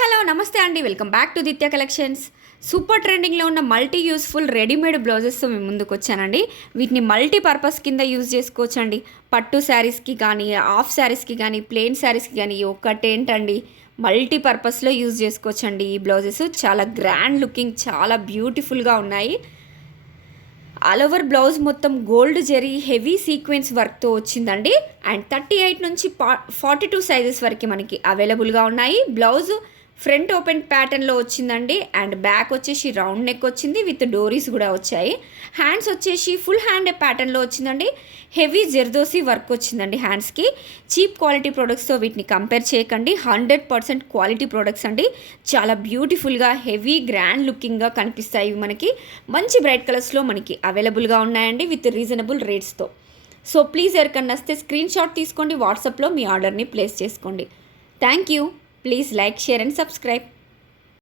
Hello నమస్తే అండి. Welcome back to Ditya collections. Super ట్రెండింగ్లో ఉన్న మల్టీ యూస్ఫుల్ రెడీమేడ్ బ్లౌజెస్తో మేము ముందుకు వచ్చానండి. వీటిని మల్టీ పర్పస్ కింద యూజ్ చేసుకోవచ్చండి. పట్టు శారీస్కి కానీ, హాఫ్ శారీస్కి కానీ, ప్లెయిన్ శారీస్కి కానీ ఒక్కటేంటండి మల్టీ పర్పస్లో యూజ్ చేసుకోవచ్చండి. ఈ బ్లౌజెస్ చాలా గ్రాండ్ లుకింగ్, చాలా బ్యూటిఫుల్గా ఉన్నాయి. ఆల్ ఓవర్ బ్లౌజ్ మొత్తం గోల్డ్ జెరీ హెవీ సీక్వెన్స్ వర్క్తో వచ్చిందండి. అండ్ 38 నుంచి 42 సైజెస్ వరకు మనకి అవైలబుల్గా ఉన్నాయి. బ్లౌజ్ ఫ్రంట్ ఓపెన్ ప్యాటర్న్లో వచ్చిందండి. అండ్ బ్యాక్ వచ్చేసి రౌండ్ నెక్ వచ్చింది, విత్ డోరీస్ కూడా వచ్చాయి. హ్యాండ్స్ వచ్చేసి ఫుల్ హ్యాండ్ ప్యాటర్న్లో వచ్చిందండి. హెవీ జెర్దోసి వర్క్ వచ్చిందండి హ్యాండ్స్కి. చీప్ క్వాలిటీ ప్రొడక్ట్స్తో వీటిని కంపేర్ చేయకండి. 100% క్వాలిటీ ప్రొడక్ట్స్ అండి. చాలా బ్యూటిఫుల్గా హెవీ గ్రాండ్ లుకింగ్గా కనిపిస్తాయి. మనకి మంచి బ్రైట్ కలర్స్లో మనకి అవైలబుల్గా ఉన్నాయండి, విత్ రీజనబుల్ రేట్స్తో. సో ప్లీజ్ ఎవరికన్నా వస్తే స్క్రీన్ షాట్ తీసుకోండి, వాట్సాప్లో మీ ఆర్డర్ని ప్లేస్ చేసుకోండి. Thank you. Please like, share and subscribe.